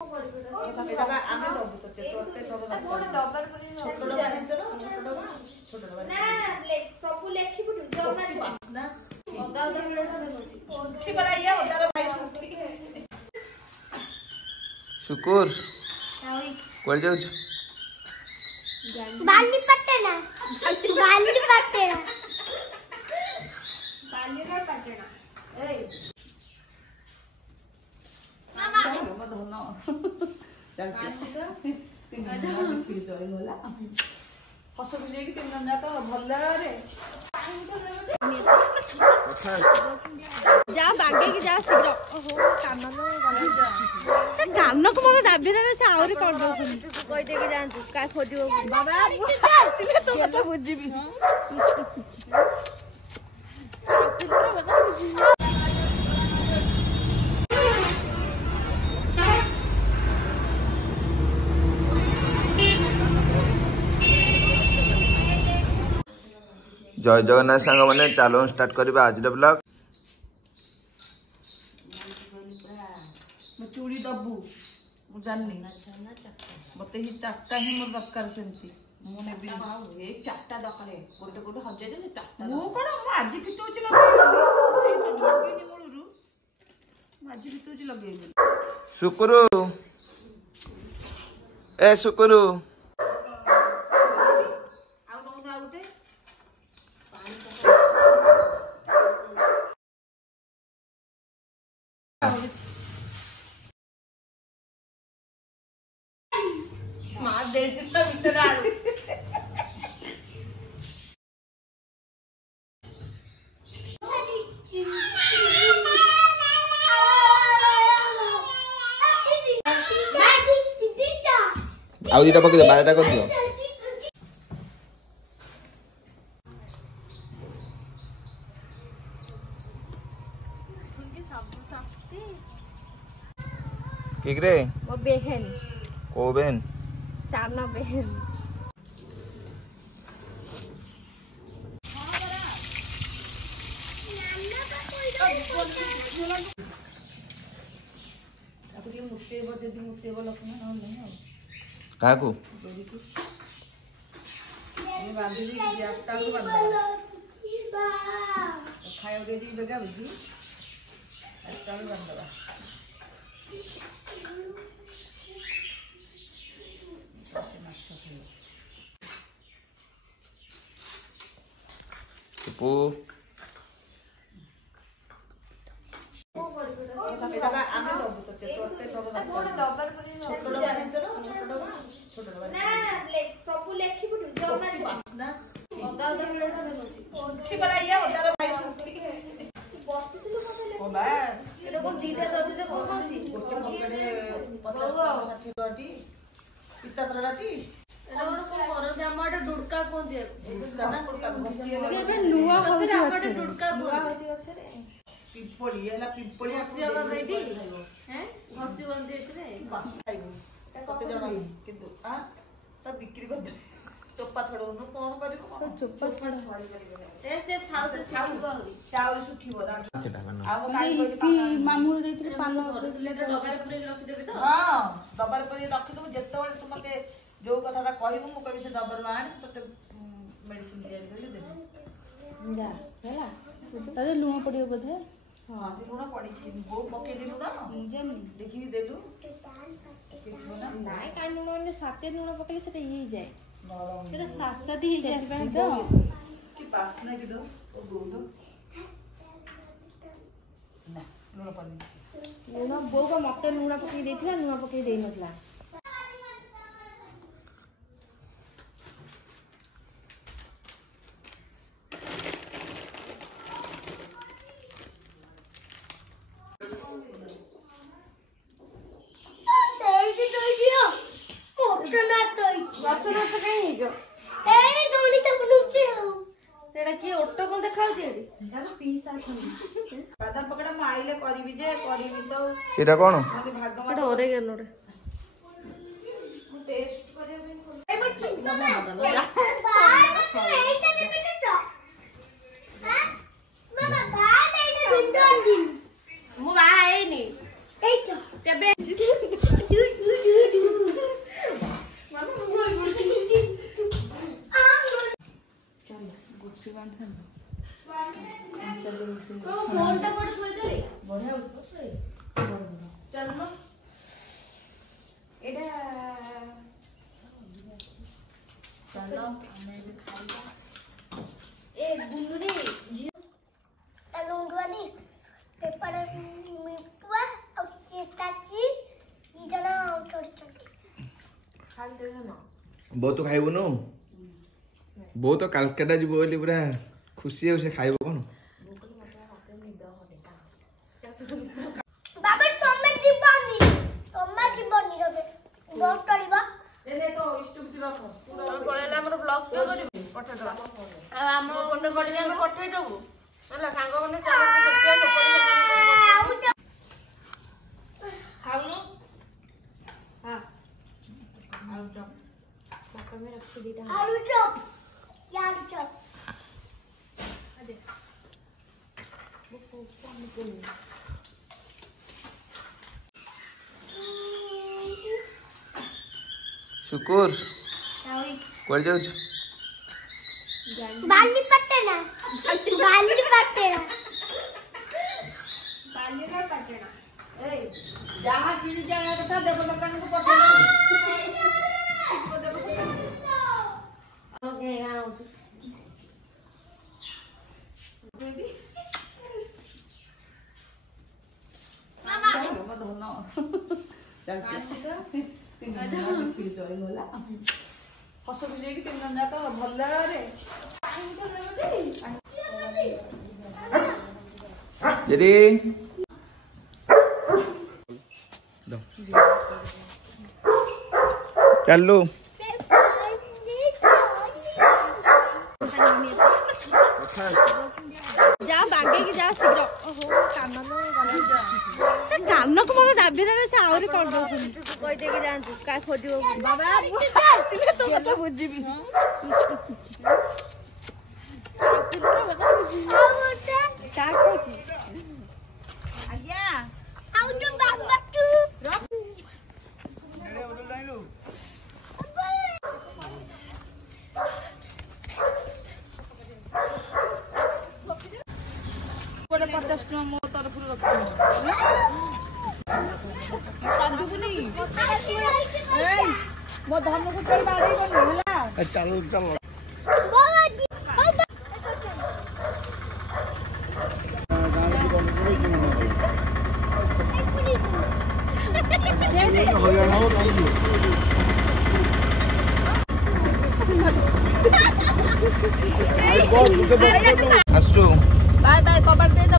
शुकुर कुआडे जाउछ बाली पटना बाली पटना बाली रे पटना ए मामा मत होना चल हस बुझे कि 3 जन तो भल रे जा बागे की जा शीघ्र ओहो कान को मने दाबी देले से आउरी कर दो कहि दे के जानतु का खोजियो बाबा आसिले तो कथा बुझिबी जय जगन्नाथ सांग मैंने चलो स्टार्ट करवा आज ब्लॉग चूड़ी दबू जानी मत ही चार्टा ही मोर दरकार सेमती मु ने भी ए चार्टा दरकार गोटे गोटे हजार दे चार्टा मु कोन मु आज फिटोची लगेली से तो लगेनी मोरु आज फिटोची लगेली शुकुरु ए शुकुरु मां दे दिता भीतर आलू आउ दीटा पके 12टा कर दियो ठीक रे वो बहन को बहन साना बहन काकू खाया दे दी बेगा बुद्धि तालु बंदवा सुपू डुड़का कौन दिए पिपड़ी है पिपड़ी बिक्री कर चोपा छड़ौनु कौन करिबो चोपा छड़ा ए से थाउ से चाउल सुखिबो आ की मामू देथिले पान डबारे पुरे रखि देबे तो हां डबारे पुरे रखि देबो जेतेबेले तू मते जो कथाटा कहबो मु कहि से डबर आन तते मेडिसिन दिया देले देबे जा हैला तले लुण पडियो बधे हां से लुण पडी गो पके दिलु ना जानि देखि देलु नाय कानी मोने साते लुण पके से ही जाय तेरा सासदी हिल जाय तो कि बासना कि दो ओ गोदो ना लुण पडी लुण बो को मते लुण पके देथिला लुण पके देई नथला बादाम पकड़ा मु आइले करबी जे करबी तो एटा कोन एटा ओरेगेनो रे मु टेस्ट करबी ए बच्ची मु बा आइनी ए କେବେ ଫୋନଟା କୋଉଠି ଥୋଇଦେଲି ବଢିଆ ଚାଲୁନ ଏଇଟା ଚାଲ ଆମେ ଏବେ ଖାଇବା ଏ ଗୁଲୁରି ଲୁଣ୍ଡୁଆନି ପେପର ମିଟୁଆ ଆଉ ଚେତାଚି ଦି ଜଣ ଚଢିଛନ୍ତି ଖାଲି ଦେନ ବୋଉ ତ ଖାଇବୁନୁ ବୋଉ ତ କାଲକାଟା ଯିବ ବୋଲି ପୁରା ଖୁସି ଆଉ ସେ ଖାଇବ କଣ ବାବା ତମେ ଯିବନି ରବେ ବହୁତ କରିବ ଏନେ ତ ଇଷ୍ଟୁପତି ରଖ ପଳେଇଲେ ଆମର ବ୍ଲଗ ତ କରିବୁ ପଠେଇଦବା ଆଉ ଆମ ଫୋନରେ କରିକି ଆମେ ପଠେଇଦବୁ ହେଲା ସାଙ୍ଗମାନେ ଖାଉନୁ ଆଳୁ ଚପ ୟାଡୁ ଚପ শুকুর କୁଆଡେ ଯାଉଛୁ ବାଲି ପାଟେଣା ଏଇ ଯାହା କିଣି ଯାହା କଥା ଦେବ ଦୋକାନକୁ ପଠେଇବ ଓକେ ଗାଉଛୁ ହସ ବୁଝେଇକି 3 ଜଣ ଯାକ ଭଲରେ ଯଦି ଚାଲୁ ଯା ବାଗେଇକି ଯା ଶୀଘ୍ର ଓହୋ କାନକୁ ମୋର ଦାବି ଦେବେ ସେ ଆହୁରି କରିଦଉଛନ୍ତି କହିଦେଇକି ଯାଆନ୍ତୁ କାହା ଖୋଜିବ ବାବା ଆସିଲେ ତୋ କଥା ବୁଝିବି ଆଜ୍ଞା ଆଉ ତ ବାବା ତୁ ଗୋଟେ 50 ଟଙ୍କା ମୋ ତରଫରୁ ରଖିବି କାନ୍ଦୁବୁନି ଏଇ ମୋ ଧନକୁ ତୋର ବାଡେଇବନି ହେଲା ଚାଲୁ ଚାଲୁ ବାଏ ବାଏ କବାଟ ଦେଇଦବ